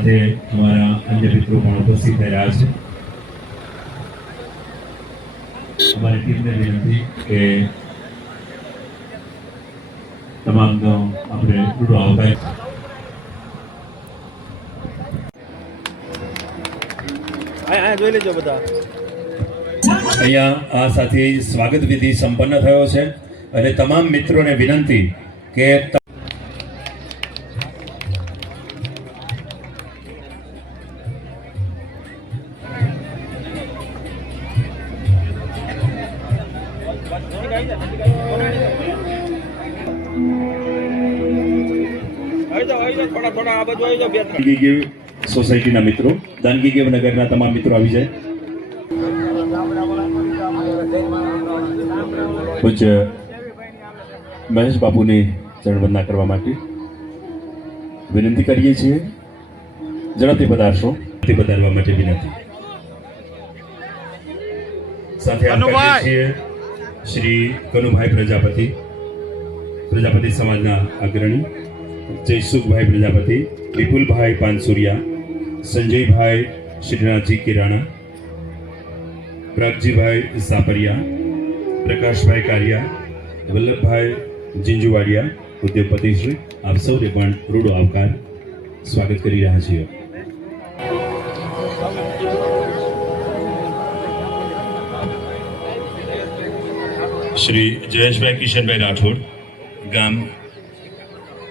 સાથે અમારા અન્ય મિત્રો પણ ઉપસ્થિત થઈ રહ્યા છે. અમારી ટીમને વિનંતી કે તમામનો આપણે રૂડો આવકાર. જોઈ લેજો બધા. અહીંયા આ સાથે સ્વાગત વિધિ સંપન્ન થયો છે અને તમામ મિત્રોને વિનંતી કે સોસાયટીના મિત્રો, દાનગી ગેવ નગરના તમામ મિત્રો આવી જાય. પૂજ્ય મહેશ બાપુની ચરણવંદના કરવા માટે વિનંતી કરીએ છીએ. ઝડપથી પધારશો. પધારવા માટે વિનંતી. સાથે કરીએ છીએ શ્રી કનુભાઈ પ્રજાપતિ સમાજના અગ્રણી, જયસુખભાઈ પ્રજાપતિ, વિપુલભાઈ પાનસુરિયા, સંજયભાઈ શ્રીનાથજી કિરાણા, પ્રાગજીભાઈ સાપરિયા, પ્રકાશભાઈ કારિયા, વલ્લભભાઈ જીંજુવાડિયા, ઉદ્યોગપતિ શ્રી, આપ સૌને પણ રૂડો આવકાર સ્વાગત કરી રહ્યા છીએ. શ્રી જયેશભાઈ કિશનભાઈ રાઠોડ, ગામ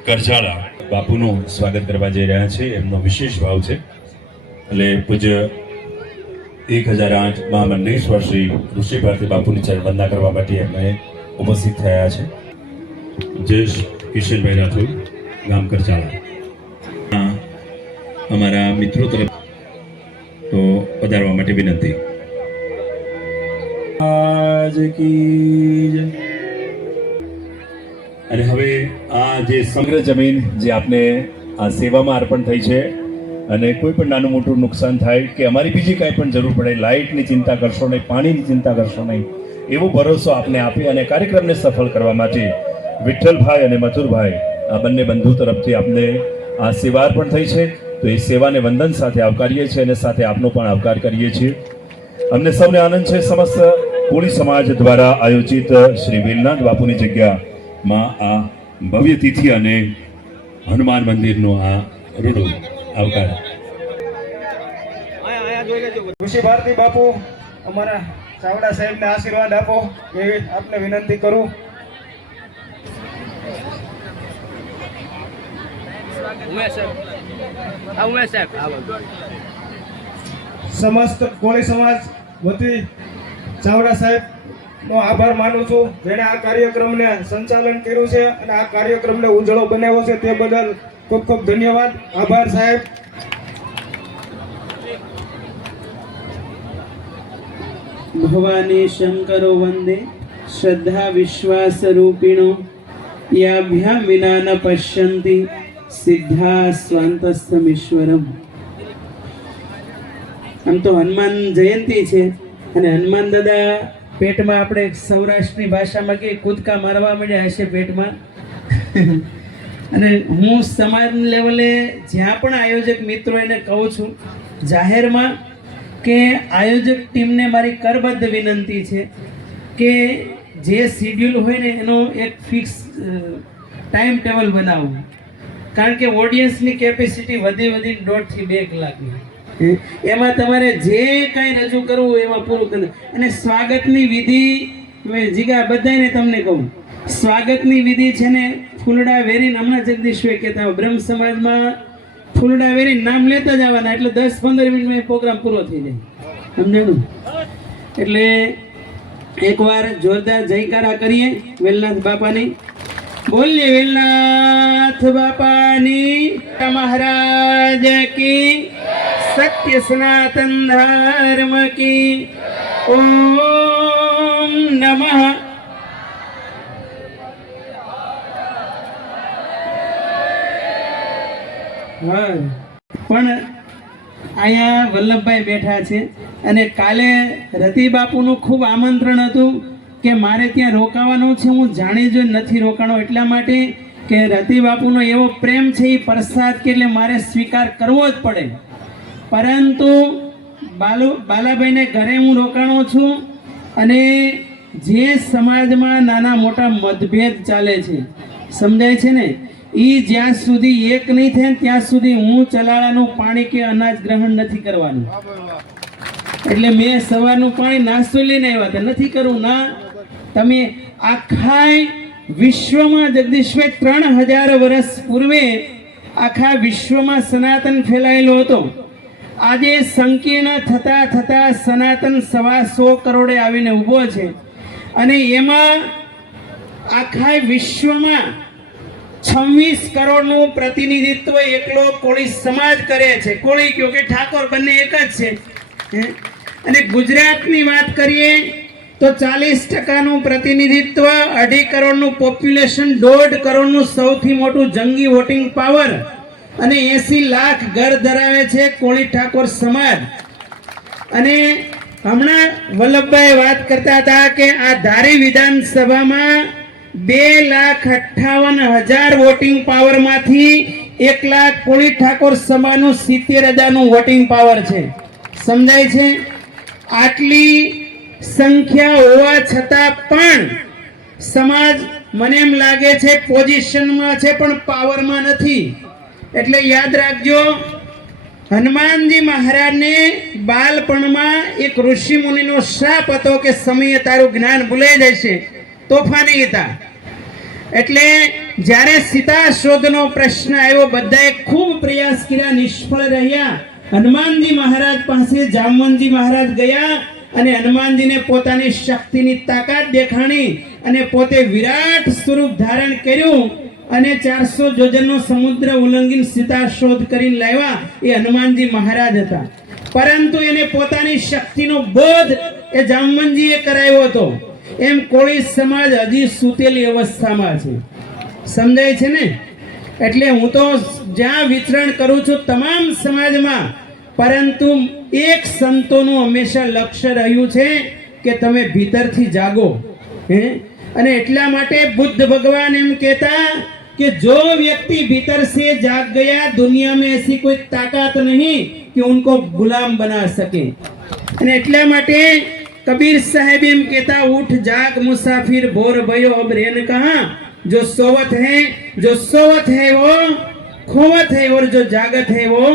કરજાળા, બાપુનું સ્વાગત કરવા જઈ રહ્યા છે. એમનો વિશેષ ભાવ છે એટલે પૂજ્ય 1008 મહામંડલેશ્વર શ્રી ઋષિ ભારતી બાપુની ચરણવંદના કરવા માટે એમને ઉપસ્થિત થયા છે. જયેશ કિશનભાઈ રાઠોડ, ગામ કરજાળા. અમારા મિત્રો તરફ તો પધારવા માટે વિનંતી. અને હવે આ જે સમગ્ર જમીન જે આપને આ સેવામાં અર્પણ થઈ છે અને કોઈ પણ નાનું મોટું નુકસાન થાય કે અમારી બીજી કાંઈ પણ જરૂર પડે, લાઇટની ચિંતા કરશો નહીં, પાણીની ચિંતા કરશો નહીં, એવો ભરોસો આપને આપી અને કાર્યક્રમને સફળ કરવા માટે વિઠ્ઠલભાઈ અને મથુરભાઈ આ બંને બંધુ તરફથી આપને આ સેવા અર્પણ થઈ છે. તો એ સેવાને વંદન સાથે આવકારીએ છીએ અને સાથે આપનો પણ આવકાર કરીએ છીએ. અમને સૌને આનંદ છે સમસ્ત કોળી સમાજ દ્વારા આયોજિત શ્રી વેલનાથ બાપુની જગ્યામાં આ ભવ્ય તિથિ અને હનુમાન મંદિરનો આ રૂડો આવકાર. ઋષિ ભારતી બાપુ અમારા ચાવડા સાહેબને આશીર્વાદ આપો એવી આપને વિનંતી કરું. સમસ્ત કોળી સમાજ વતી ચાવડા સાહેબનો આભાર માનું છું, જેણે આ કાર્યક્રમને સંચાલન કર્યું છે અને આ કાર્યક્રમને ઉજળો બનાવ્યો છે. તે બદલ ખૂબ ખૂબ ધન્યવાદ. આભાર સાહેબ. ભવાની શંકરો વંદે શ્રદ્ધા વિશ્વાસ રૂપિણો યાભ્યામ વિના ન પશ્યંતિ સિદ્ધા સ્વાંતસ્થમીશ્વરમ. આમ તો હનુમાન જયંતિ છે અને હનુમાન દાદા પેટમાં, આપણે સૌરાષ્ટ્રની ભાષામાં કે કૂદકા મારવા મળ્યા હશે પેટમાં. અને હું સમાજ લેવલે જ્યાં પણ આયોજક મિત્રો એને કહું છું જાહેરમાં કે આયોજક ટીમને મારી કરબદ્ધ વિનંતી છે કે જે શિડ્યુલ હોય ને એનો એક ફિક્સ ટાઈમ ટેબલ બનાવવું. કારણ કે ઓડિયન્સની કેપેસિટી વધી 1.5 થી 2 કલાકની, એમાં તમારે જે કાંઈ રજૂ કરવું એમાં પૂરું કરવું. અને સ્વાગતની વિધિ જીગા બધાને તમને કહું, સ્વાગતની વિધિ છે ને ફૂલડા વેરીને, હમણાં જગદીશભાઈ કહેતા હોય બ્રહ્મ સમાજમાં ફૂલડા વેરીને નામ લેતા જવાના એટલે 10-15 મિનિટમાં પ્રોગ્રામ પૂરો થઈ જાય. સમજાણું? એટલે એકવાર જોરદાર જયકારા કરીએ વેલનાથ બાપાની. બોલીએ વેલનાથ બાપાની મહારાજ કી, સત્ય સનાતન ધર્મ કી. ઓમ નમઃ. પણ અહીંયા વલ્લભભાઈ બેઠા છે અને કાલે રતિ બાપુનું ખૂબ આમંત્રણ હતું કે મારે ત્યાં રોકાવાનું છે. હું જાણી જોઈને નથી રોકાણો, એટલા માટે કે રતિ બાપુનો એવો પ્રેમ છે એ પ્રસાદ કે એટલે મારે સ્વીકાર કરવો જ પડે. પરંતુ બાલાભાઈને ઘરે હું રોકાણો છું અને જે સમાજમાં નાના મોટા મતભેદ ચાલે છે, સમજાય છે ને, એ જ્યાં સુધી એક નહીં થાય ત્યાં સુધી હું ચલાળાનું પાણી કે અનાજ ગ્રહણ નથી કરવાનું. એટલે મેં સવારનું પાણી નાસ્તો લઈને આવ્યા હતા, નથી કરવું ના. તમે આખા વિશ્વમાં જગદીશભાઈ 3000 વર્ષ પૂર્વે આખા વિશ્વમાં સનાતન ફેલાયેલો હતો. આજે સંકીર્ણ થતા થતા સનાતન 125 કરોડે આવીને ઊભો છે અને એમાં આખા વિશ્વમાં 26 કરોડનું પ્રતિનિધિત્વ એકલો કોળી સમાજ કરે છે. કોળી કયો કે ઠાકોર બંને એક જ છે. અને ગુજરાતની વાત કરીએ તો 40% પ્રતિનિધિત્વ, 2.5 કરોડનું પોપ્યુલેશન, 1.5 કરોડનું સૌથી મોટું જંગી વોટિંગ પાવર અને 80 લાખ ઘર ધરાવે છે કોળી ઠાકોર સમાજ. અને હમણાં વલ્લભભાઈ વાત કરતા હતા કે આ ધારી વિધાનસભામાં 2,58,000 વોટિંગ પાવર માંથી 1 લાખ કોળી ઠાકોર સમાજનું 70,000નું વોટિંગ પાવર છે. સમજાય છે? આટલી સંખ્યા હોવા છતાં પણ સમાજ મને એમ લાગે છે પોઝિશનમાં છે પણ પાવરમાં નથી. એટલે યાદ રાખજો, હનુમાનજી મહારાજને બાળપણમાં એક ઋષિ મુનિનો શ્રાપ હતો કે સમયે તારું જ્ઞાન ભૂલાઈ જશે, તોફાની હતા. એટલે જ્યારે સીતા શોધનો પ્રશ્ન આવ્યો, બધાએ ખૂબ પ્રયાસ કર્યા, નિષ્ફળ રહ્યા. હનુમાનજી મહારાજ પાસે જામવંતજી મહારાજ ગયા અને હનુમાનજીને પોતાની શક્તિની તાકાત દેખાણી અને પોતે વિરાટ સ્વરૂપ ધારણ કર્યું અને 400 યોજનનો સમુદ્ર ઉલ્લંઘન સીતા શોધ કરીને લાવ્યા. એ હનુમાનજી મહારાજ હતા. પરંતુ એને પોતાની શક્તિનો બોધ એ જામવંતજીએ કરાવ્યો હતો. એમ કોળી સમાજ હજી સૂતેલી અવસ્થામાં છે. સમજાય છે ને? એટલે હું તો જ્યાં વિચરણ કરું છું તમામ સમાજમાં, પરંતુ એક સંતોનું હંમેશા લક્ષ્ય રહ્યું છે કે તમે ભીતરથી જાગો. અને એટલા માટે બુદ્ધ ભગવાન એમ કહેતા कि जो व्यक्ति भीतर से जाग गया, दुनिया में ऐसी कोई ताकत नहीं कि उनको गुलाम बना सके. અને એટલા માટે કબીર સાહેબ એમ કહેતા, ઉઠ જાગ મુસાફિર ભોર ભયો અબ રેન કહા, जो सोवत है वो खोवत है और जो जागत है वो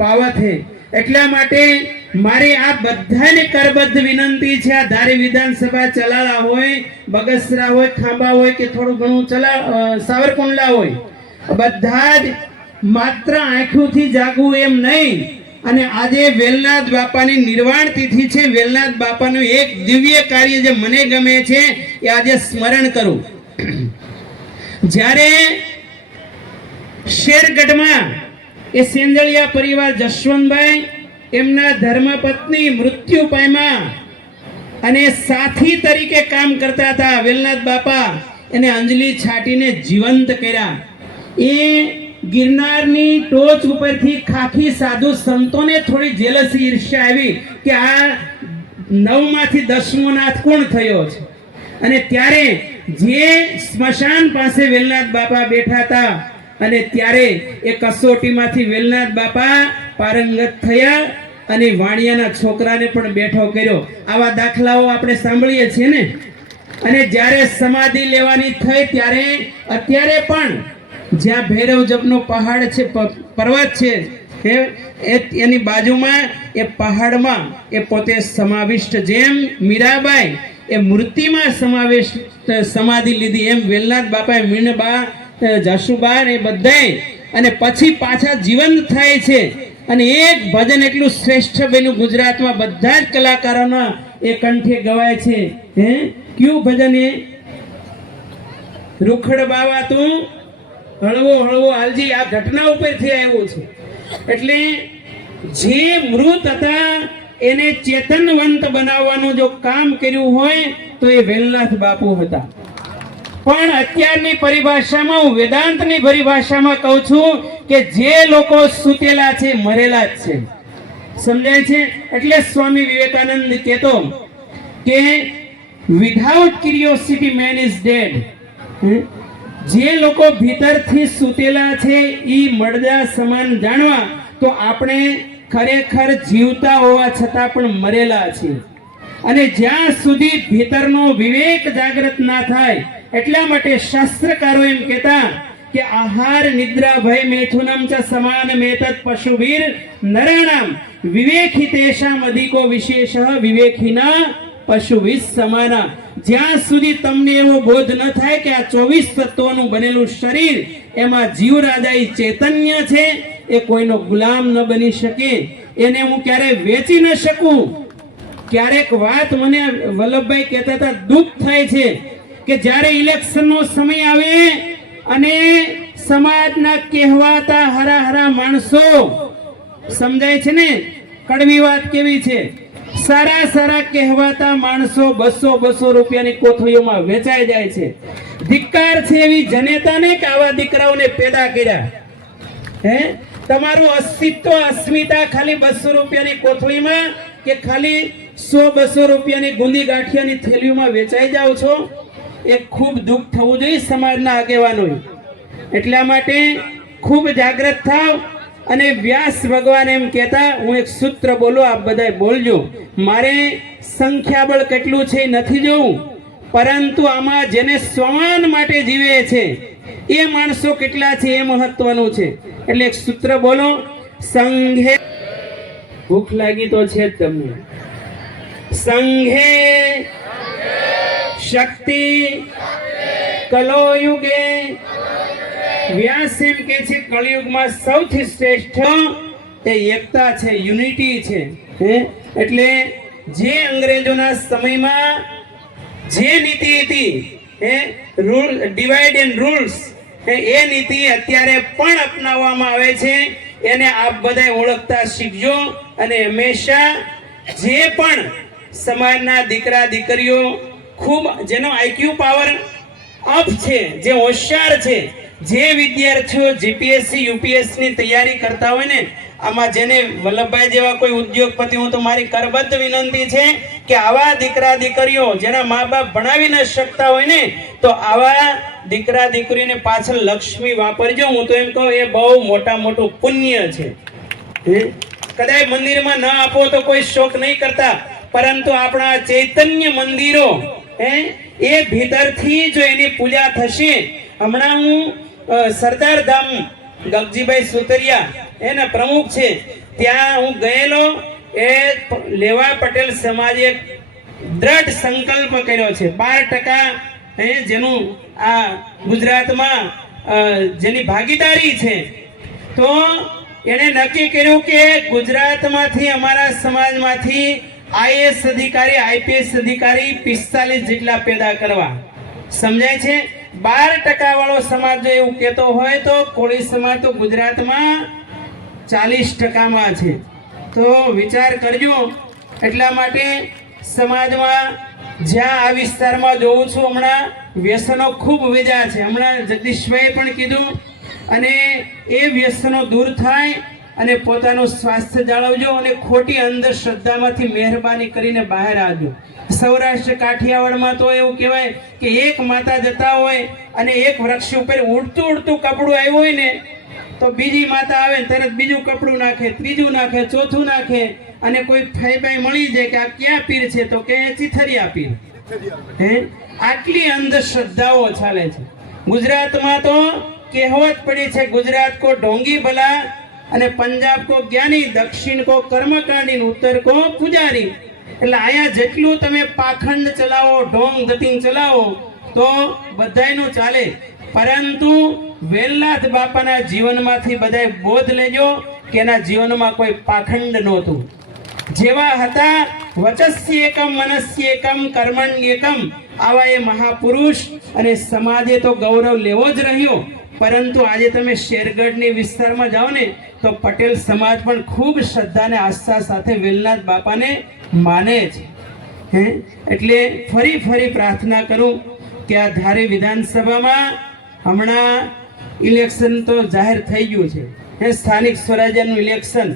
पावत है. એટલા માટે મારી આ બધાને કરબદ્ધ વિનંતી છે. આ ધારી વિધાનસભા ચલાળા હોય, બગસરા હોય, ખાંભા હોય કે થોડું ઘણું સાવરકુંડલા હોય, બધા જ માત્ર આંખોથી જાગવું એમ નહીં. અને આજે વેલનાથ બાપાની નિર્વાણ તિથિ છે. વેલનાથ બાપાનું એક દિવ્ય કાર્ય જે મને ગમે છે એ આજે સ્મરણ કરું. જ્યારે શેરગઢમાં એ સેંજળિયા પરિવાર જશવંતભાઈ એમના ધર્મપત્ની મૃત્યુ પામ્યા અને સાથી તરીકે કામ કરતા હતા. વેલનાથ બાપા એને અંજલિ છાટીને જીવંત કર્યા. એ ગિરનારની ટોચ ઉપરથી ખાખી સાધુ સંતોને થોડી જેલસી ઈર્ષ્યા આવી કે આ 9 માંથી 10મો નાથ કોણ થયો છે. અને ત્યારે જે સ્મશાન પાસે વેલનાથ બાપા બેઠા હતા અને ત્યારે એ કસોટીમાંથી વેલનાથ બાપા પારંગત થયા અને વાણિયાના છોકરાને પણ બેઠો કર્યો. આવા દાખલાઓ આપણે સાંભળીએ છીએ ને. અને જ્યારે સમાધિ લેવાની થઈ ત્યારે અત્યારે પણ જ્યાં ભૈરવ જપનો પહાડ છે, પર્વત છે, એની બાજુમાં એ પહાડમાં એ પોતે સમાવિષ્ટ, જેમ મીરાબાઈ એ મૂર્તિમાં સમાવિષ્ટ સમાધિ લીધી, એમ વેલનાથ બાપાએ મીણબા, જશુબા એ બધાય અને પછી પાછા જીવંત થાય છે. અને એક ભજન એટલું શ્રેષ્ઠ બન્યું ગુજરાતમાં, બધા જ કલાકારોના એ કંઠે ગવાય છે. કયું ભજન? એ રૂખડ બાવા તું હળવો હળવો હાલજી. આ ઘટના ઉપરથી આવ્યું છે. એટલે જે મૃત હતા એને ચેતનવંત બનાવવાનું જો કામ કર્યું હોય તો એ વેલનાથ બાપુ હતા. પણ અત્યારની પરિભાષામાં, હું વેદાંતની પરિભાષામાં કહું છું કે જે લોકો સૂતેલા છે મરેલા જ છે. સમજાય છે? એટલે સ્વામી વિવેકાનંદ કહેતો કે without curiosity man is dead. જે લોકો ભીતરથી સૂતેલા છે એ મરદા સમાન જાણવા તો આપણે ખરેખર જીવતા હોવા છતાં પણ મરેલા છીએ. અને જ્યાં સુધી ભીતરનો વિવેક જાગૃત ના થાય એટલા માટે શાસ્ત્રકારો એમ કહેતા કે આહાર નિદ્રા ભય મેથુનમ ચ સમાન મેતત પશુભીર નરાણામ વિવેકી તેષામ અધિકો વિશેષ વિવેકીના પશુભી સમાના. જ્યાં સુધી તમને એવો બોધ ન થાય કે આ 24 તત્વોનું બનેલું શરીર એમાં જીવરાજાઈ ચૈતન્ય છે, એ કોઈનો ગુલામ ન બની શકે, એને હું ક્યારેય વેચી ન શકું. ક્યારેક વાત મને વલ્લભભાઈ કહેતા હતા, દુઃખ થાય છે કે જ્યારે ઇલેક્શનનો સમય આવે અને સમાજના કહેવાતા હરા હરા માણસો, સમજાય છે ને કડવી વાત કેવી છે, સારા સારા કહેવાતા માણસો 200 રૂપિયાની કોથળીઓમાં વેચાઈ જાય છે. ધિક્કાર છે એવી જનેતાને કે આવા દીકરાઓને પેદા કર્યા. હે, તમારું અસ્તિત્વ અસ્મિતા ખાલી 200 રૂપિયાની કોથળીમાં કે ખાલી 100-200 રૂપિયાની ગુંદી ગાંઠિયાની થેલીઓમાં વેચાઈ જાઓ છો, એ ખૂબ દુઃખ થવું જોઈએ સમાજના આગેવાનોએ. એટલા માટે ખૂબ જાગૃત થાવ. અને વ્યાસ ભગવાન એમ કહેતા, હું એક સૂત્ર બોલું, આપ બધાય બોલજો. મારે સંખ્યાબળ કેટલું છે એ નથી જોવું, પરંતુ આમાં જેને સ્વમાન માટે જીવે છે એ માણસો કેટલા છે એ મહત્વનું છે. એટલે એક સૂત્ર બોલો, સંઘે, ભૂખ લાગી તો છે જ તમને, સંઘે શક્તિ કલો યુગે. વ્યાસ એમ કે છે કળિયુગમાં સૌથી શ્રેષ્ઠ એ એકતા છે, યુનિટી છે. એટલે જે અંગ્રેજોના સમયમાં જે નીતિ હતી, રૂલ ડિવાઇડ એન્ડ રૂલ્સ, એ નીતિ અત્યારે પણ અપનાવવામાં આવે છે. એને આપ બધા ઓળખતા શીખજો. અને હંમેશા જે પણ સમાજના દીકરા દીકરીઓ ખૂબ જેનો આઈક્યુ પાવર અપ છે, જે હોશિયાર છે, જે વિદ્યાર્થીઓ જીપીએસસી યુપીએસસી ની તૈયારી કરતા હોય ને, આમાં જેને વલ્લભભાઈ જેવા કોઈ ઉદ્યોગપતિ, હું તો મારી કરબદ્ધ વિનંતી છે કે આવા દીકરા દીકરીઓ જેના મા બાપ ભણાવી ન શકતા હોય ને, તો આવા દીકરા દીકરીને પાછળ લક્ષ્મી વાપરજો. હું તો એમ કહું, એ બહુ મોટું પુણ્ય છે. કદાચ મંદિરમાં ન આપો તો કોઈ શોક નહીં કરતા, પરંતુ આપણા ચૈતન્ય મંદિરો એ ભીતરથી જો એની પૂજા થશે. હમણાં હું સરદાર ધામ ગગજીભાઈ સુતરિયા એના પ્રમુખ છે, ત્યાં હું ગયેલો. એ લેવા પટેલ સમાજે દ્રઢ સંકલ્પ કર્યો છે 12% જેનું આ ગુજરાતમાં જેની ભાગીદારી છે. તો એણે નક્કી કર્યું કે ગુજરાતમાંથી, અમારા સમાજમાંથી આઈએએસ અધિકારી, આઈપીએસ અધિકારી 45 જેટલા પેદા કરવા. સમજાય છે? 12% વાળો સમાજ જો એવું કહેતો હોય તો કોળી સમાજ તો ગુજરાતમાં 40%માં છે. તો વિચાર કરજો. એટલા માટે સમાજમાં જ્યાં આ વિસ્તારમાં જોઉં છું, હમણાં વ્યસનો ખૂબ વધ્યા છે. હમણાં જગદીશભાઈએ પણ કીધું, અને એ વ્યસનો દૂર થાય અને પોતાનું સ્વાસ્થ્ય જાળવજો. અને ખોટી અંધશ્રદ્ધામાંથી મહેરબાની કરીને બહાર આવજો. સૌરાષ્ટ્ર કાઠિયાવાડમાં તો એવું કહેવાય કે એક માતા જતા હોય અને એક વૃક્ષ ઉપર ઉડતું કપડું આવ્યું હોય ને, તો બીજી માતા આવે ને તરત બીજું કપડું નાખે, ત્રીજું નાખે, ચોથું નાખે, અને કોઈ ફાઈબાઈ મળી જાય કે આ ક્યાં પીર છે, તો કે ચિથરિયા પીર. આટલી અંધશ્રદ્ધાઓ ચાલે છે ગુજરાતમાં. તો કહેવત પડી છે, ગુજરાત કો ઢોંગી ભલા અને પંજાબ કો જ્ઞાની, દક્ષિણ કો કર્મકાંડી, ઉત્તર કો પૂજારી. એટલે અહીંયા જેટલું તમે પાખંડ ચલાવો, ઢોંગ ધતિંગ ચલાવો તો બધાયનું ચાલે, પરંતુ વેલનાથ બાપાના જીવનમાંથી બધાય બોધ લેજો કે એના જીવનમાં કોઈ પાખંડ નહોતું. જેવા હતા વચસ્ય એકમ મનસ્ય એકમ કર્મણ્ય એકમ, આવા એ મહાપુરુષ. અને સમાજે તો ગૌરવ લેવો જ રહ્યો. પરંતુ આજે તમે શેરગઢની વિસ્તારમાં જાઓ ને, તો પટેલ સમાજ પણ ખૂબ શ્રદ્ધા અને આસ્થા સાથે વેલનાથ બાપાને માને છે. એટલે ફરી પ્રાર્થના કરું કે આ ધારી વિધાનસભામાં હમણાં ઇલેક્શન તો જાહેર થઈ ગયું છે, સ્થાનિક સ્વરાજ્યનું ઇલેક્શન.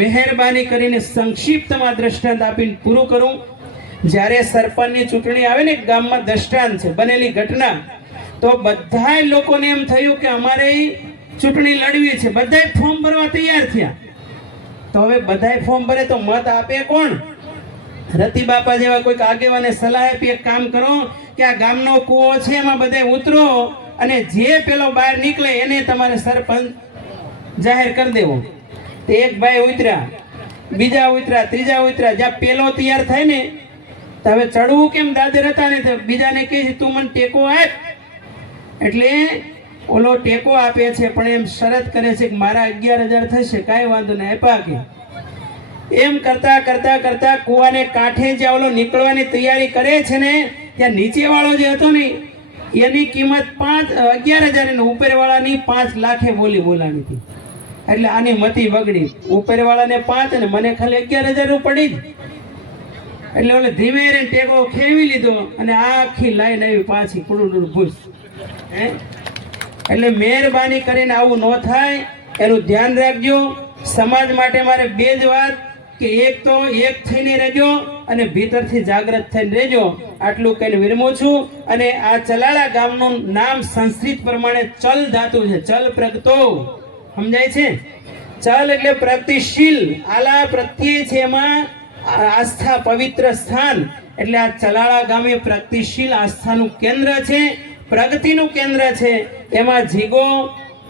મહેરબાની કરીને સંક્ષિપ્તમાં દ્રષ્ટાંત આપીને પૂરું કરું. જ્યારે સરપંચની ચૂંટણી આવે ને ગામમાં, દ્રષ્ટાંત છે બનેલી ઘટના. તો બધાય લોકોને એમ થયું કે અમારે ચૂંટણી લડવી છે, બધાય ફોર્મ ભરવા તૈયાર થયા. તો હવે બધાય ફોર્મ ભરે તો મત આપે કોણ? રતિ બાપા જેવા કોઈક આગેવાને સલાહ આપી, એક કામ કરો કે આ ગામનો કૂવો છે એમાં બધાય ઉતરો અને જે પેલો બહાર નીકળે એને તમારે સરપંચ જાહેર કરી દેવો. તે એક ભાઈ ઉતર્યા, બીજા ઉતર્યા, ત્રીજા ઉતર્યા. જ્યાં પેલો તૈયાર થાય ને તો હવે ચડવું કેમ? દાદર હતા ને તો બીજાને કહે છે તું મને ટેકો આપ. એટલે ઓલો ટેકો આપે છે પણ એમ શરત કરે છે કે મારા 11,000 થશે, કાંઈ વાંધો નહીં, આપ્યા કે. એમ કરતા કરતા કરતા કૂવાને કાંઠે જ્યાં ઓલો નીકળવાની તૈયારી કરે છે ને ત્યાં નીચે વાળો જે હતો ને એની કિંમત 11,000 અને ઉપરવાળાની 5 લાખે બોલાવી હતી. એટલે આની મતી બગડી, ઉપરવાળાને 5 અને મને ખાલી 11,000 પડી જ. એટલે ઓલે ધીમે રહીને ટેકો ખેવી લીધો અને આખી લાઈન આવી પાછી કુડું ભૂસ. એટલે મહેરબાની કરીને આવું ન થાય એનું ધ્યાન રાખજો. સમાજ માટે મારે 2 જ વાત કે એક તો એક થઈને રહેજો અને ભીતરથી જાગૃત થઈને રહેજો. આટલું કહીને વિરમું છું. અને આ ચલાળા ગામનું નામ સંસ્કૃત પ્રમાણે ચલ ધાતુ છે, ચલ પ્રગતો, સમજાય છે? ચલ એટલે પ્રગતિશીલ, આલા પ્રત્યે છે, એમાં આસ્થા, પવિત્ર સ્થાન. એટલે આ ચલાળા ગામે પ્રગતિશીલ આસ્થાનું કેન્દ્ર છે, પ્રગતિનું કેન્દ્ર છે. એમાં જીગો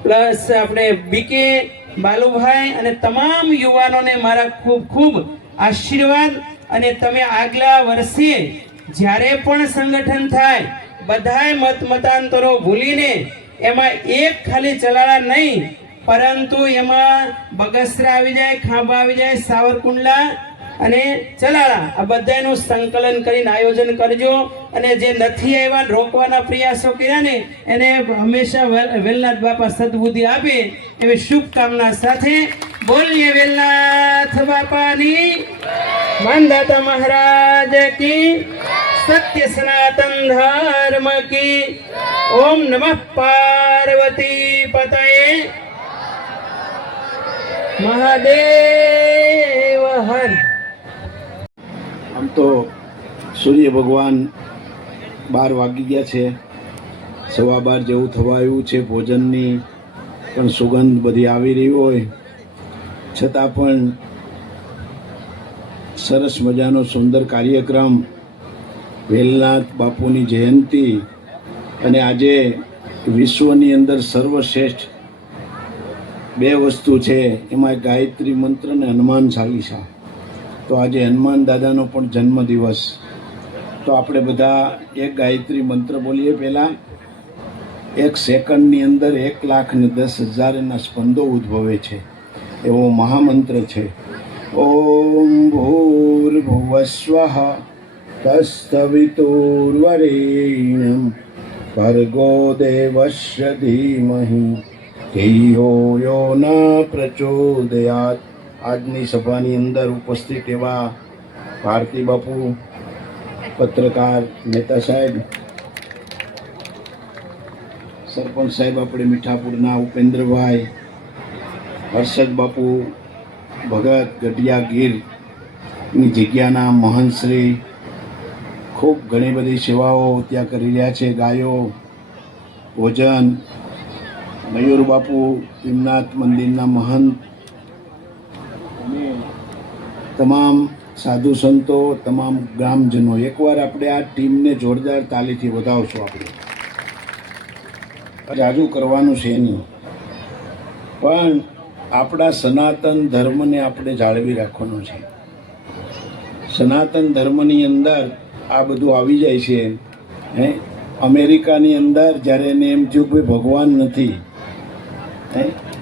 પ્લસ આપણે બીકે, બાલુભાઈ અને તમામ યુવાનોને મારા ખૂબ ખૂબ આશીર્વાદ. અને તમે આગલા વર્ષે જ્યારે પણ સંગઠન થાય બધાય મતાંતરો ભૂલીને એમાં એક ખાલી ચલાળા નહીં પરંતુ એમાં બગસરા આવી જાય, ખાંભા આવી જાય, સાવરકુંડલા અને ચલાળા, આ બધાનું સંકલન કરીને આયોજન કરજો. અને જે નથી આવ્યા રોકવાના પ્રયાસો કર્યા ને એને હંમેશા વેલનાથ બાપા સદબુદ્ધિ આપે એવી શુભકામના સાથે બોલીએ વેલનાથ બાપાની, માનદાતા મહારાજ કી, સત્ય સનાતન ધર્મ કી. ઓમ નમઃ પાર્વતી પતये મહાદેવ હર. આમ તો સૂર્ય ભગવાન 12 વાગી ગયા છે, 12:15 જેવું થવા આવ્યું છે. ભોજનની પણ સુગંધ બધી આવી રહી હોય છતાં પણ સરસ મજાનો સુંદર કાર્યક્રમ, વેલનાથ બાપુની જયંતિ. અને આજે વિશ્વની અંદર સર્વશ્રેષ્ઠ 2 વસ્તુ છે, એમાં ગાયત્રી મંત્ર અને હનુમાન ચાલીસા. તો આજે હનુમાન દાદાનો પણ જન્મદિવસ. તો આપણે બધા એક ગાયત્રી મંત્ર બોલીએ. પહેલાં 1 સેકન્ડની અંદર 1,10,000 એના સ્પંદો ઉદ્ભવે છે એવો મહામંત્ર છે. ઓમ ભૂર્ભુવસ્વઃ તત્સવિતુર્વરેણ્યં ભર્ગો દેવસ્ય ધીમહિ ધિયો યો ન પ્રચોદયાત. આજની સભાની અંદર ઉપસ્થિત એવા ભારતી બાપુ, પત્રકાર મહેતા સાહેબ, સરપંચ સાહેબ આપણે મીઠાપુરના ઉપેન્દ્રભાઈ, હર્ષદ બાપુ ભગત ગઢિયા ગીરની જગ્યાના મહંતશ્રી, ખૂબ ઘણી બધી સેવાઓ ત્યાં કરી રહ્યા છે. ગાયો, ભોજન, મયુર બાપુ ભીમનાથ મંદિરના મહંત, તમામ સાધુ સંતો, તમામ ગ્રામજનો. એકવાર આપણે આ ટીમને જોરદાર તાલીથી વધાવશું. આપણે જાજુ કરવાનું છે નહીં, પણ આપણા સનાતન ધર્મને આપણે જાળવી રાખવાનો છે. સનાતન ધર્મની અંદર આ બધું આવી જાય છે. અમેરિકાની અંદર જ્યારે એને એમ થયું કે ભગવાન નથી,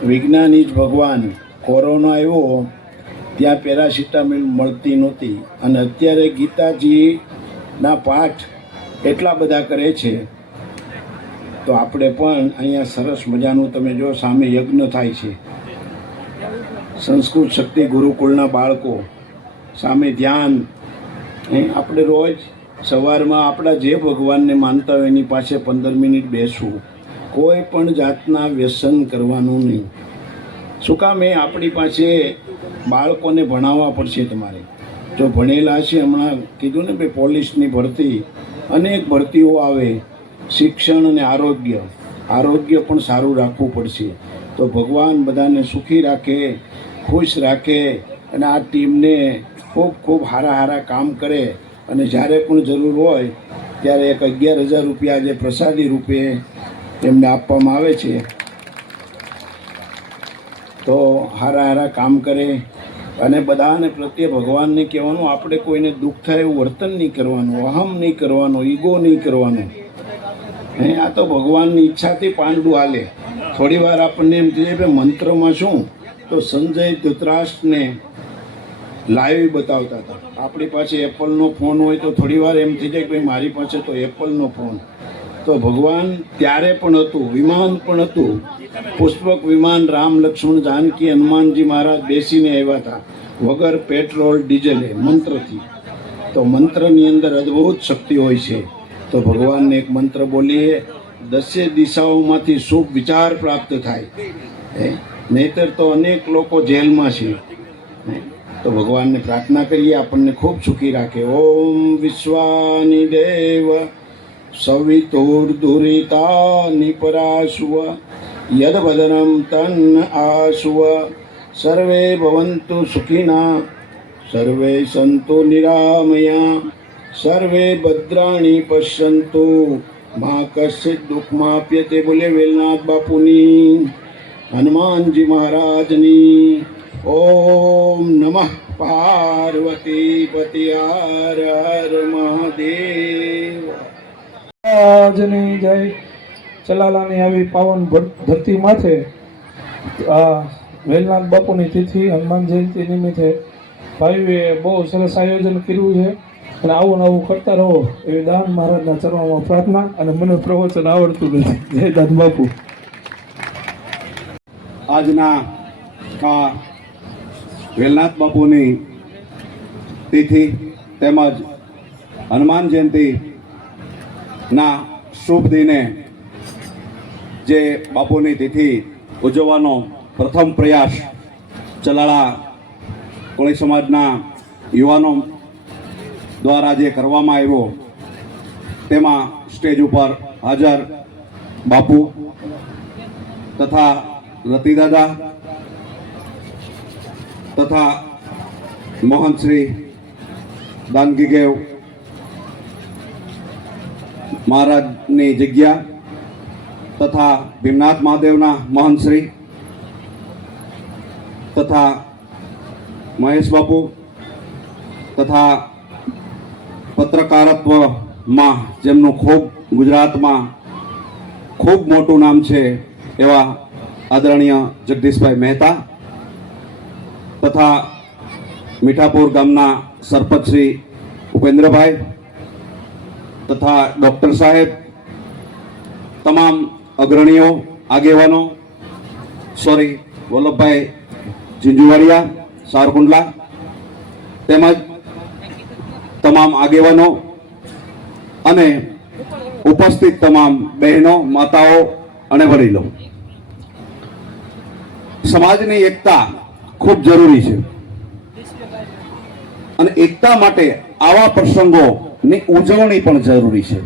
વિજ્ઞાન જ ભગવાન, કોરોના આવ્યો ત્યાં પેરાસિટામોલ મળતી નહોતી. અને અત્યારે ગીતાજીના પાઠ એટલા બધા કરે છે. તો આપણે પણ અહીંયા સરસ મજાનું તમે જો સામે યજ્ઞ થાય છે. સંસ્કૃત શક્તિ ગુરુકુળના બાળકો સામે ધ્યાન. આપણે રોજ સવારમાં આપણા જે ભગવાનને માનતા હોય એની પાસે 15 મિનિટ બેસવું. કોઈ પણ જાતના વ્યસન કરવાનું નહીં. શું કામ? આપણી પાસે બાળકોને ભણાવવા પડશે. તમારે જો ભણેલા છે, હમણાં કીધું ને ભાઈ પોલીસની ભરતી, અનેક ભરતીઓ આવે, શિક્ષણ અને આરોગ્ય પણ સારું રાખવું પડશે. તો ભગવાન બધાને સુખી રાખે, ખુશ રાખે અને આ ટીમને ખૂબ ખૂબ સારા કામ કરે. અને જ્યારે પણ જરૂર હોય ત્યારે એક 11,000 રૂપિયા જે પ્રસાદી રૂપે એમને આપવામાં આવે છે. તો સારા કામ કરે અને બધાને પ્રત્યે ભગવાનને કહેવાનું, આપણે કોઈને દુઃખ થાય એવું વર્તન નહીં કરવાનું, અહમ નહીં કરવાનો, ઈગો નહીં કરવાનો. આ તો ભગવાનની ઈચ્છાથી પાંડુ હાલે. થોડી વાર આપણને એમ થઈ જાય કે મંત્રમાં શું, તો સંજય ધૃતરાષ્ટ્રને લાઈવ બતાવતા હતા. આપણી પાસે એપલનો ફોન હોય તો થોડી વાર એમ થઈ જાય કે ભાઈ મારી પાસે તો એપલનો ફોન. તો ભગવાન ત્યારે પણ હતું, વિમાન પણ હતું, પુષ્પક વિમાન રામ લક્ષ્મણ જાનકી હનુમાનજી મહારાજ બેસીને આવ્યા હતા વગર પેટ્રોલ ડીઝલે, મંત્રથી. તો મંત્રની અંદર અદ્ભુત શક્તિ હોય છે. તો ભગવાનને એક મંત્ર બોલીએ, 10 દિશાઓમાંથી શુભ વિચાર પ્રાપ્ત થાય. નહીતર તો અનેક લોકો જેલમાં છે. તો ભગવાનને પ્રાર્થના કરીએ આપણને ખૂબ સુખી રાખે. ઓમ વિશ્વાની દેવ સવિતુર્દુરિતાનિ પરાશુવ યદવદનમ તન્ન આશુવ સર્વે ભવન્તુ સુખિના સર્વે સંતુ નિરામયા સર્વે ભદ્રાણી પશ્યંતુ મા કશ્ચિત દુઃખમાપ્યતે. બોલે વેલનાથ બાપુની, હનુમાનજી મહારાજની. ઓમ નમઃ પાર્વતી પતિ. હર હર મહાદેવ. આજની જય. ચલાલાની આવી પાવન ધરતી માથે આ વેલનાથ બાપુની તિથિ હનુમાન જયંતિ નિમિત્તે ભાઈઓએ બહુ સરસ આયોજન કર્યું છે અને આવું ને આવું કરતા રહો એવી દાન મહારાજના ચરણોમાં પ્રાર્થના. અને મને પ્રવચન આવડતું નથી. જય દાન બાપુ. આજના આ વેલનાથ બાપુની તિથિ તેમજ હનુમાન જયંતિના શુભ દિને જે બાપુની તિથિ ઉજવવાનો પ્રથમ પ્રયાસ ચલાળા કોળી સમાજના યુવાનો દ્વારા જે કરવામાં આવ્યો, તેમાં સ્ટેજ ઉપર હાજર બાપુ તથા રતિદાદા તથા મોહનશ્રી દાનગીગેવ મહારાજની જગ્યા તથા ભીમનાથ મહાદેવના મહંતશ્રી તથા મહેશ બાપુ તથા પત્રકારત્વમાં જેમનું ખૂબ ગુજરાતમાં ખૂબ મોટું નામ છે એવા આદરણીય જગદીશભાઈ મહેતા તથા મીઠાપુર ગામના સરપંચ શ્રી ઉપેન્દ્રભાઈ તથા ડૉક્ટર સાહેબ, તમામ અગ્રણીઓ, આગેવાનો, વલ્લભભાઈ ઝીંઝુવાડિયા સારકુંડલા તેમજ તમામ આગેવાનો અને ઉપસ્થિત તમામ બહેનો, માતાઓ અને વડીલો. સમાજની એકતા ખૂબ જરૂરી છે અને એકતા માટે આવા પ્રસંગોની ઉજવણી પણ જરૂરી છે.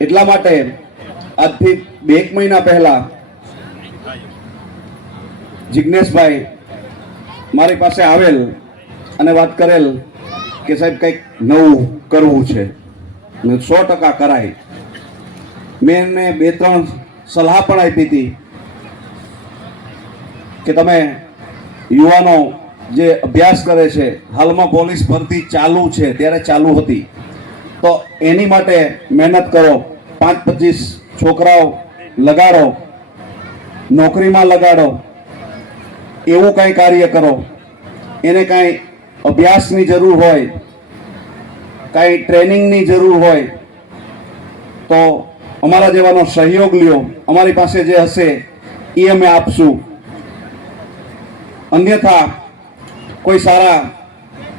એટલા માટે આજથી 2 મહિના પહેલા જિજ્ઞેશભાઈ મારી પાસે આવેલ અને વાત કરેલ કે સાહેબ કંઈક નવું કરવું છે, 100% કરાય. મેં એમને 2-3 સલાહ પણ આપી હતી કે તમે યુવાનો જે અભ્યાસ કરે છે, હાલમાં પોલીસ ભરતી ચાલુ છે, ત્યારે ચાલુ હતી, તો એની માટે મહેનત કરો, 5-25 છોકરાઓ લગાડો, નોકરીમાં લગાડો, એવું કંઈ કાર્ય કરો. એને કાંઈ અભ્યાસની જરૂર હોય, કાંઈ ટ્રેનિંગની જરૂર હોય તો અમારા જેવાનો સહયોગ લ્યો, અમારી પાસે જે હશે એ અમે આપશું. અન્યથા કોઈ સારા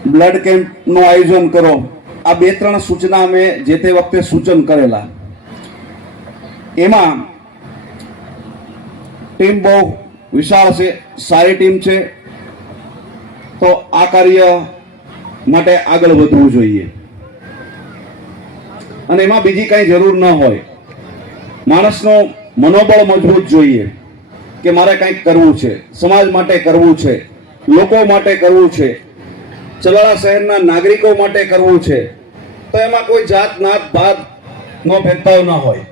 બ્લડ કેમ્પનું આયોજન કરો. આ 2-3 સૂચના અમે જે તે વખતે સૂચન કરેલા. એમાં ટીમ બહુ વિશાળ છે, સારી ટીમ છે. તો આ કાર્ય માટે આગળ વધવું જોઈએ. અને એમાં બીજી કાંઈ જરૂર ન હોય. માણસનું મનોબળ મજબૂત જોઈએ કે મારે કંઈક કરવું છે, સમાજ માટે કરવું છે, લોકો માટે કરવું છે, ચલાળા શહેરના નાગરિકો માટે કરવું છે. તો એમાં કોઈ જાત નાત ભાત નો ભેદભાવ ન હોય.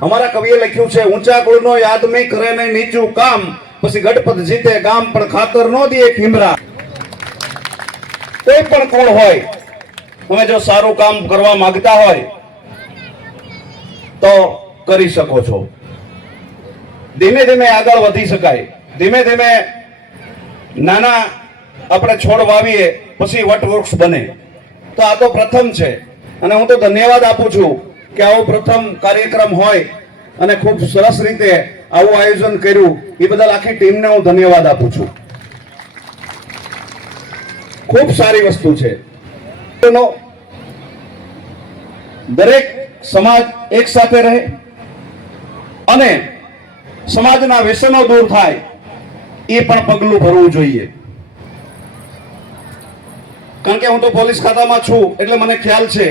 અમારા કવિએ લખ્યું છે, ઊંચા કુળનો યાદ નહીં કરે ને નીચું કામ, પછી ગઢપત જીતે ગામ પણ ખાતર નો દે ખીમરા. કોઈ પણ કુળ હોય, તમે જો સારું કામ કરવા માંગતા હોય તો કરી શકો છો. ધીમે ધીમે આગળ વધી શકાય. ધીમે ધીમે નાના આપણે છોડ વાવીએ પછી વટવૃક્ષ બને. તો આ તો પ્રથમ છે અને હું તો ધન્યવાદ આપું છું કે આવો પ્રથમ કાર્યક્રમ હોય અને ખૂબ સરસ રીતે આવું આયોજન કર્યું એ બદલ આખી ટીમને હું ધન્યવાદ આપું છું. ખૂબ સારી વસ્તુ છે. દરેક સમાજ એક સાથે રહે અને સમાજના વ્યસનો દૂર થાય એ પણ પગલું ભરવું જોઈએ. કારણ કે હું તો પોલીસ ખાતામાં છું એટલે મને ખ્યાલ છે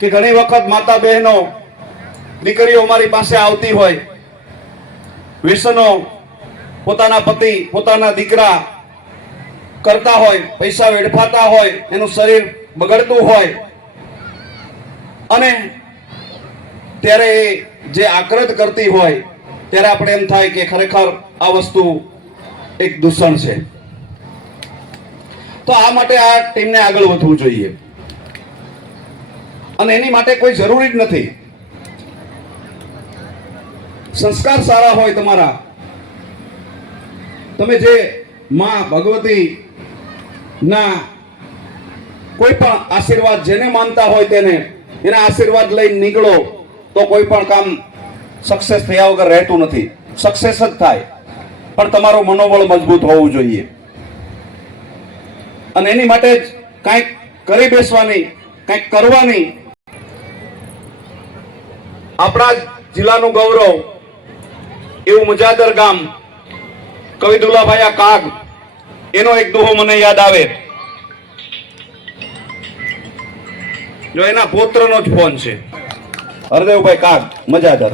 કે ઘણી વખત માતા બહેનો દીકરીઓ મારી પાસે આવતી હોય, વ્યસનો પોતાના પતિ પોતાના દીકરા કરતા હોય, પૈસા વેડફાતા હોય, એનું શરીર બગડતું હોય અને ત્યારે એ જે આક્રત કરતી હોય ત્યારે આપણે એમ થાય કે ખરેખર આ વસ્તુ એક દૂષણ છે. તો આ માટે આ ટીમને આગળ વધવું જોઈએ અને એની માટે કોઈ જરૂરી જ નથી. સંસ્કાર સારા હોય તમારા, તમે જે માં ભગવતી ના કોઈ પણ આશીર્વાદ જેને માનતા હોય તેને એના આશીર્વાદ લઈને નીકળો તો કોઈ પણ કામ સક્સેસ થયા વગર રહેતું નથી. સક્સેસ જ થાય પણ તમારું મનોબળ મજબૂત હોવું જોઈએ અને એની માટે જ કંઈક કરી બેસવાની, કંઈક કરવાની. આપણા જિલ્લાનું ગૌરવ એવું મુજાદર ગામ, કવિ દુલાભાઈ કાગ, એનો એક દોહો મને યાદ આવે. જો એના પુત્રનો જ ફોન છે, હરદેવભાઈ કાગ મજાદર,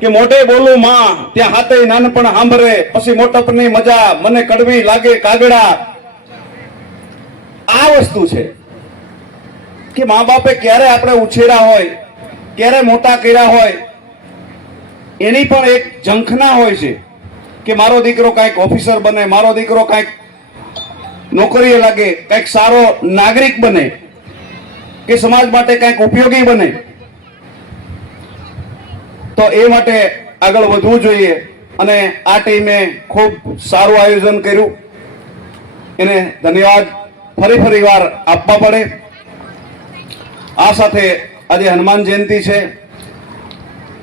કે મોઢે બોલું માં ત્યાં હાથે નાનપણ સાંભળે, પછી મોટપની મજા મને કડવી લાગે કાગડા. આ વસ્તુ છે કે મા બાપે ક્યારે આપણે ઉછેરા હોય, ક્યારે મોટા કર્યા હોય, એની પણ એક ઝંખના હોય છે કે મારો દીકરો કાંઈક ઓફિસર બને, મારો દીકરો કાંઈક નોકરીએ લાગે, કાંઈક સારો નાગરિક બને કે સમાજ માટે કાંઈક ઉપયોગી બને. તો એ માટે આગળ વધવું જોઈએ અને આ ટીમે ખૂબ સારું આયોજન કર્યું. એને ધન્યવાદ ફરી વાર આપવા પડે. આ સાથે આજે હનુમાન જયંતિ છે.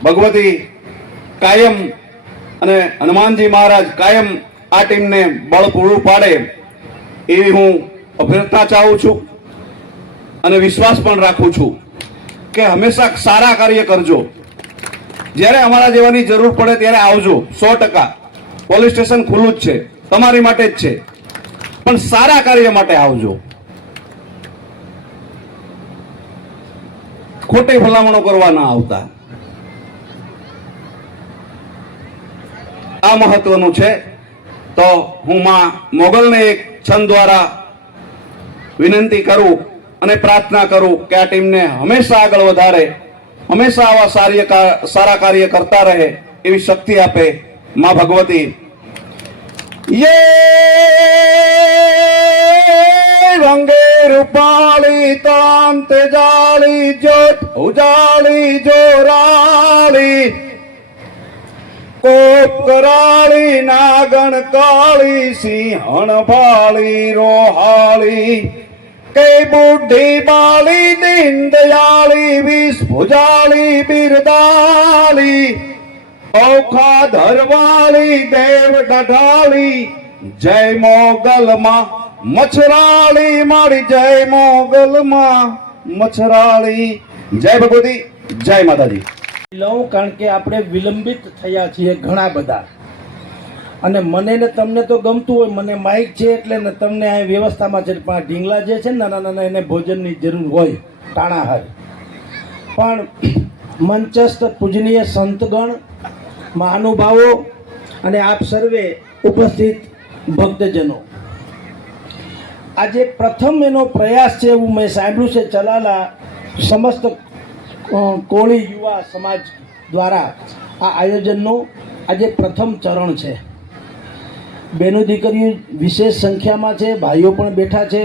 ભગવતી કાયમ અને હનુમાનજી મહારાજ કાયમ આ ટીમને બળ પૂરું પાડે એવી હું અભ્યર્થના ચાહું છું અને વિશ્વાસ પણ રાખું છું કે હંમેશા સારા કાર્ય કરજો. જ્યારે અમારા જેવાની જરૂર પડે ત્યારે આવજો. 100% પોલીસ સ્ટેશન ખુલ્લું જ છે, તમારી માટે જ છે, પણ સારા કાર્ય માટે આવજો. ખોટી ભલામણો કરવા ના આવતા. આ મહત્વનું છે. તો હું માં મોગલને એક છંદ દ્વારા વિનંતી કરું અને પ્રાર્થના કરું કે આ ટીમને હંમેશા આગળ વધારે, હંમેશા આવા સારા કાર્ય કરતા રહે એવી શક્તિ આપે માં ભગવતી. રંગે રૂપાળી તાંત જાળી જોત ઉજાળી જોરાળી, કોપ કરાળી નાગણ કાળી સિંહણ ભાળી રોહાળી, કે બુઢી બાળી દીન દયાળી વીસ ભુજાળી બિરદાળી, ઓખા ધરવાળી દેવ ડઢાળી, જય મોગલમાં મછરાળી મારી, જય મોગલમાં મછરાળી. જય ભગવતી, જય માતાજી. લઉં કારણ કે આપણે વિલંબિત થયા છીએ ઘણા બધા. અને મને ને તમને તો ગમતું હોય, મને માઇક છે એટલે ને તમને આ વ્યવસ્થામાં છે, પણ આ ઢીંગલા જે છે ને નાના નાના એને ભોજનની જરૂર હોય ટાણાહાર. પણ મંચસ્થ પૂજનીય સંતગણ, મહાનુભાવો અને આપ સર્વે ઉપસ્થિત ભક્તજનો, આજે પ્રથમ એનો પ્રયાસ છે એવું મેં સાંભળ્યું છે ચલાલા સમસ્ત કોળી યુવા સમાજ દ્વારા આ આયોજનનું આજે પ્રથમ ચરણ છે. બહેનો દીકરીઓ વિશેષ સંખ્યામાં છે, ભાઈઓ પણ બેઠા છે.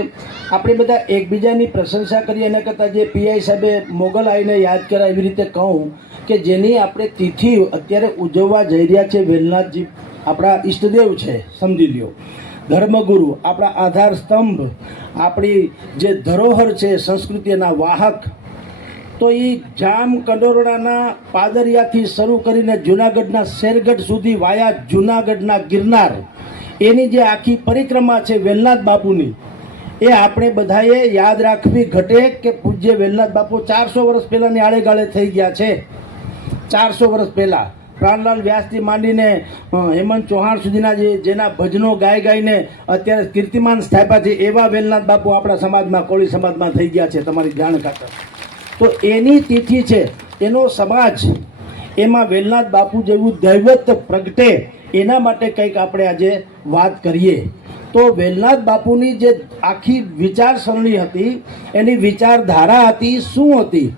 આપણે બધા એકબીજાની પ્રશંસા કરીએ એના કરતાં જે પીઆઈ સાહેબે મોગલ આવીને યાદ કર્યા એવી રીતે કહું કે જેની આપણે તિથિ અત્યારે ઉજવવા જઈ રહ્યા છે, વેલનાથજી આપણા ઈષ્ટદેવ છે, સમજી લ્યો, ધર્મગુરુ, આપણા આધાર સ્તંભ, આપણી જે ધરોહર છે સંસ્કૃતિના વાહક. તો એ જામ કંડોરણાના પાદરિયાથી શરૂ કરીને જૂનાગઢના શેરગઢ સુધી વાયા જૂનાગઢના ગિરનાર, એની જે આખી પરિક્રમા છે વેલનાથ બાપુની, એ આપણે બધાએ યાદ રાખવી ઘટે કે પૂજ્ય વેલનાથ બાપુ 400 વર્ષ પહેલાંની આળેગાળે થઈ ગયા છે. 400 વર્ષ પહેલાં પ્રાણલાલ વ્યાસથી માંડીને હેમંત ચૌહાણ સુધીના જેના ભજનો ગાઈને અત્યારે કીર્તિમાન સ્થાપ્યા છે, એવા વેલનાથ બાપુ આપણા સમાજમાં, કોળી સમાજમાં થઈ ગયા છે, તમારી જાણ ખાતર. તો એની તિથિ છે, એનો સમાજ, એમાં વેલનાથ બાપુ જેવું દૈવત પ્રગટે એના માટે કંઈક આપણે આજે વાત કરીએ. તો વેલનાથ બાપુની જે આખી વિચારસરણી હતી, એની વિચારધારા હતી, શું હતી?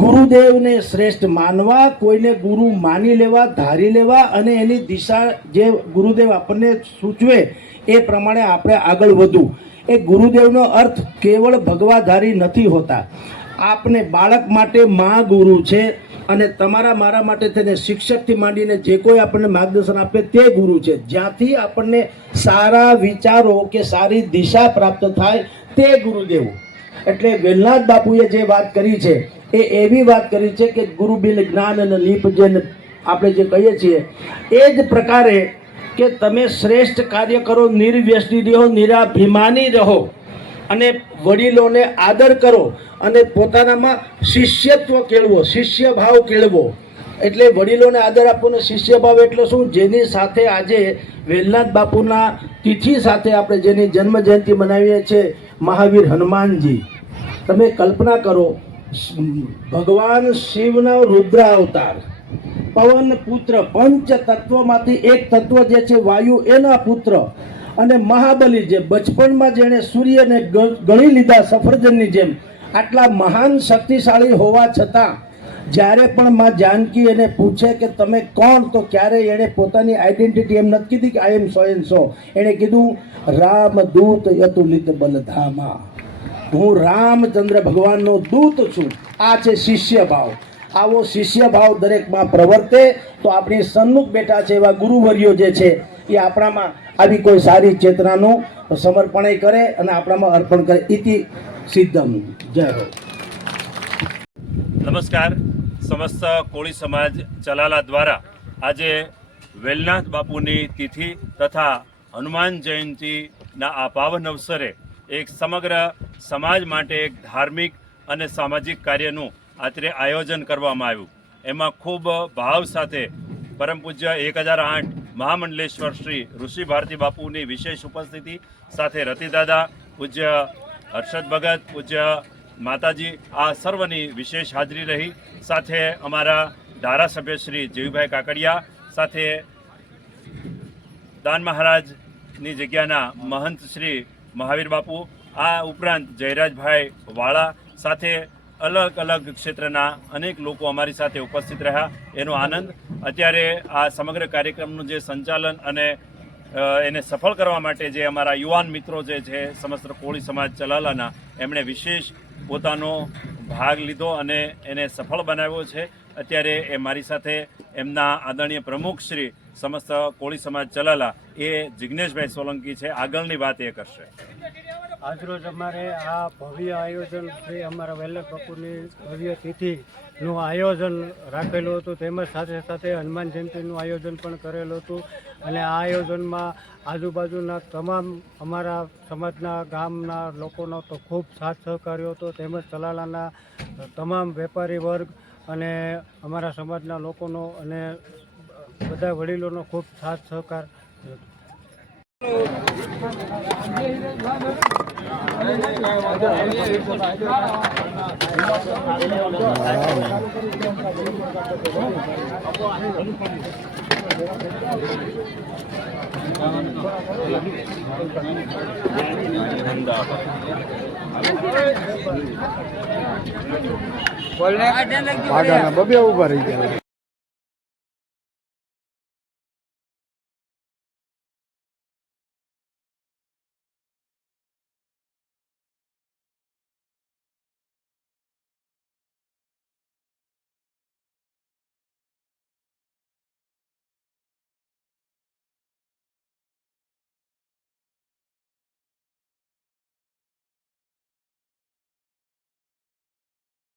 ગુરુદેવને શ્રેષ્ઠ માનવા, કોઈને ગુરુ માની લેવા, ધારી લેવા, અને એની દિશા જે ગુરુદેવ આપણને સૂચવે એ પ્રમાણે આપણે આગળ વધવું. એ ગુરુદેવનો અર્થ કેવળ ભગવાધારી નથી હોતા. આપને બાળક માટે મા ગુરુ છે, અને તમારા મારા માટે થઈને શિક્ષકથી માંડીને જે કોઈ આપણને માર્ગદર્શન આપે તે ગુરુ છે. જ્યાંથી આપણને સારા વિચારો કે સારી દિશા પ્રાપ્ત થાય તે ગુરુદેવ. એટલે વેલનાથ બાપુએ જે વાત કરી છે એ એવી વાત કરી છે કે ગુરુ બિન જ્ઞાન અને નિપજન આપણે જે કહીએ છીએ એ જ પ્રકારે કે તમે શ્રેષ્ઠ કાર્ય કરો, નિર્વ્યસની રહો, નિરાભિમાની રહો, અને વડીલોને આદર કરો, અને પોતાનામાં શિષ્યત્વ કેળવો, શિષ્ય ભાવ કેળવો. એટલે વડીલોને આદર આપવો ને શિષ્ય ભાવ એટલે શું? જેની સાથે આજે વેલનાથ બાપુના તિથિ સાથે આપણે જેની જન્મ જયંતિ મનાવીએ છીએ, મહાવીર હનુમાનજી. તમે કલ્પના કરો, ભગવાન શિવનો રુદ્ર અવતાર, પવન પુત્ર, પંચ તત્વમાંથી એક તત્વ જે છે વાયુ, એના પુત્ર, અને મહાબલી જે બચપણમાં જેણે સૂર્યને ગણી લીધા સફરજનની જેમ, આટલા મહાન શક્તિશાળી હોવા છતાં જ્યારે પણ માં જાનકી એને પૂછે કે તમે કોણ, તો ક્યારેય એણે પોતાની આઈડેન્ટિટી એમ નથી કીધી કે આઈ એમ સો એન્ડ સો. એણે કીધું રામદૂત યતુલિત બલધામા, હું રામચંદ્ર ભગવાનનો દૂત છું. આ છે શિષ્ય ભાવ. આવો શિષ્ય ભાવ દરેકમાં પ્રવર્તે તો આપણી સન્મુખ બેઠા છે એવા ગુરુવર્યો જે છે એ આપણામાં આવી કોઈ સારી ચેતનાનું સમર્પણ કરે અને આપણામાં અર્પણ કરે. ઇતિ સિદ્ધમ. જય હો. નમસ્કાર. સમસ્ત કોળી સમાજ ચલાલા દ્વારા આજે વેલનાથ બાપુની તિથિ તથા હનુમાન જયંતિના આ પાવન અવસરે એક સમગ્ર સમાજ માટે એક ધાર્મિક અને સામાજિક કાર્યનું અત્રે આયોજન કરવામાં આવ્યું. એમાં ખૂબ ભાવ સાથે પરમ પૂજ્ય 1008 મહામંડલેશ્વર શ્રી ઋષિ ભારતી બાપુની વિશેષ ઉપસ્થિતિ સાથે રતિદાદા, પૂજ્ય હર્ષદ ભગત, પૂજ્ય માતાજી, આ સર્વની વિશેષ હાજરી રહી. સાથે અમારા ધારાસભ્ય શ્રી જીવીભાઈ કાકડિયા, સાથે દાન મહારાજની જગ્યાના મહંત શ્રી મહાવીર બાપુ, આ ઉપરાંત જયરાજભાઈ વાળા, સાથે અલગ અલગ ક્ષેત્રના અનેક લોકો અમારી સાથે ઉપસ્થિત રહ્યા. એનો આનંદ. અત્યારે આ સમગ્ર કાર્યક્રમનું જે સંચાલન અને એને સફળ કરવા માટે જે અમારા યુવાન મિત્રો જે છે સમસ્ત કોળી સમાજ ચલાલાના, એમણે વિશેષ પોતાનો ભાગ લીધો અને એને સફળ બનાવ્યો છે. અત્યારે એ મારી સાથે એમના આદરણીય પ્રમુખ શ્રી સમસ્ત કોળી સમાજ ચલાલા એ જિગ્નેશભાઈ સોલંકી છે. આગળની વાત એ કરશે. આજરોજ અમારે આ ભવ્ય આયોજન છે, અમારા વેલનાથ બાપુની ભવ્ય તિથિનું આયોજન રાખેલું હતું. તેમજ સાથે સાથે હનુમાન જયંતિનું આયોજન પણ કરેલું હતું. અને આ આયોજનમાં આજુબાજુના તમામ અમારા સમાજના ગામના લોકોનો તો ખૂબ સાથ સહકાર્યો હતો. તેમજ ચલાલાના તમામ વેપારી વર્ગ અને અમારા સમાજના લોકોનો અને બધા વડીલોનો ખૂબ સાથ સહકાર આગળના બબે ઉભા રહી ગયા.